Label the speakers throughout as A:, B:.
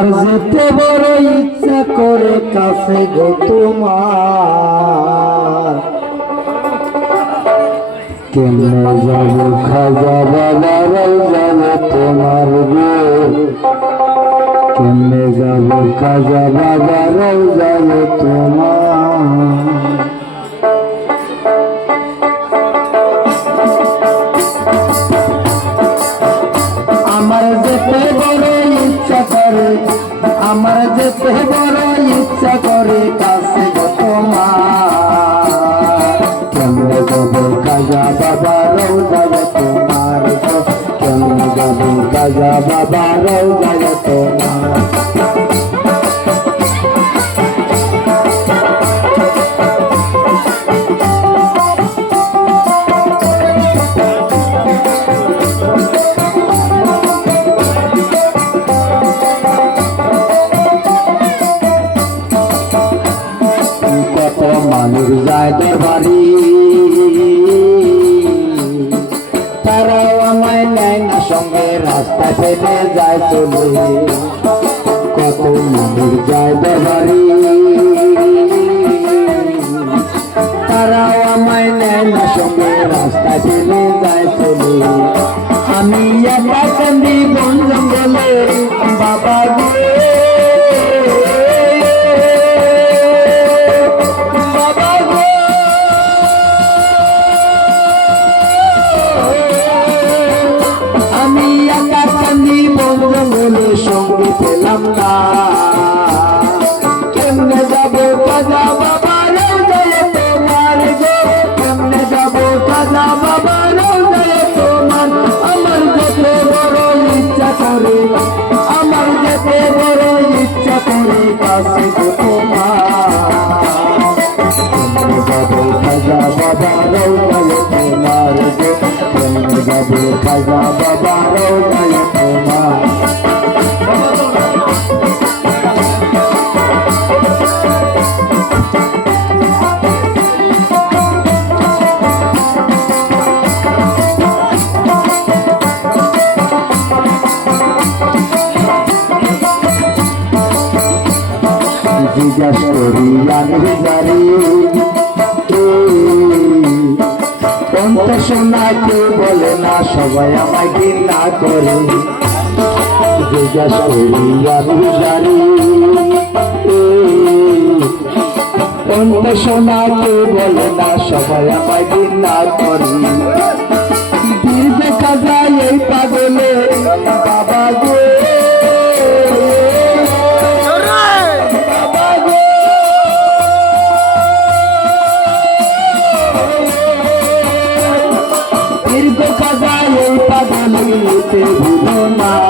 A: আমার যেতে বড় ইচ্ছা করে কাছে গো তোমার। কেমনে যাব খাজা বাবার যাব তোমার গো। কেমনে যাব খাজা বাবার যাব তোমার। আমার যেতে যেতে বড় ইচ্ছা করে কাছে তোমার। কেমন যাব কাজা বাবা রৌজায় তোমার কেমন যাব কাজা বাবা রৌজায় তোমার। মানুষ যায় দরবারি তারাও আমায় নেয় না, সঙ্গে রাস্তা ফেলে যায় চলে। কত মানুষ যায় দরবারি তারাও আমায় নেয় না, সঙ্গে রাস্তা ফেলে যায় চলে। আমি একা কান্দি বন জঙ্গলে, বাবা পেলাম না কেমনে যাব কাজা বাবা রোজায় তোমার গো? কেমনে যাব কাজা বাবা রোজায় তোমার? আমার যেতে বড় ইচ্ছা করে, আমার যেতে বড় ইচ্ছা করে কাছে তোমার। বাবা বাবা জিজ্ঞাস করি আমি জানি কন্ত কেউ বলে না সবাই আমায় ঘৃণা করে জিজ্ঞাস করি আমি জানি কন্ত কেউ বলে না সবাই দেখা যায় এই পাগলে বাবা গো। পাগলিতে ভুলো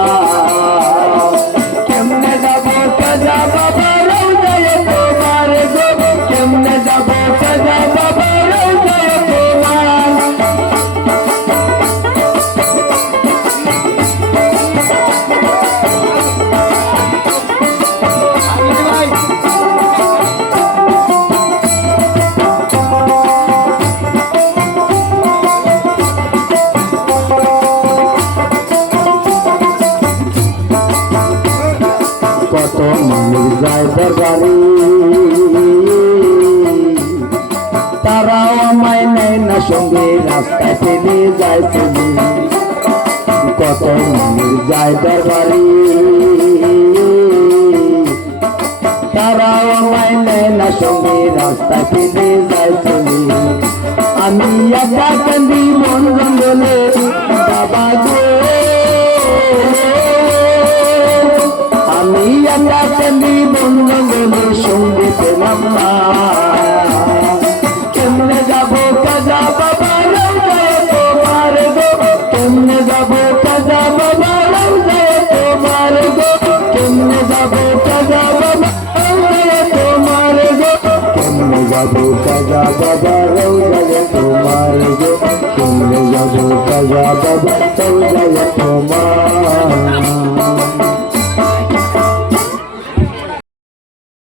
A: যায় দরবারে তারাও আমায় নেয় না, সঙ্গে রাস্তায় ফেলে যায় চলে কত মানুষ যায় দরবারে। তারাও আমায় নেয় না, সঙ্গে রাস্তায় ফেলে যায় চলে আমি একা কান্দি মন জঙ্গলে, বাবা গো। আমি একা কান্দি মন জঙ্গলে সঙ্গে পেলাম না কেমনে যাব কাজা বাবা তোমার গো? কেমনে যাব কাজা বাবা তোমার গো? কেমনে যাব কাজা বাবা তোমার গো? কেমনে যাব কাজা বাবা তোমার গো? কেমনে যাব কাজা বাবা তোমার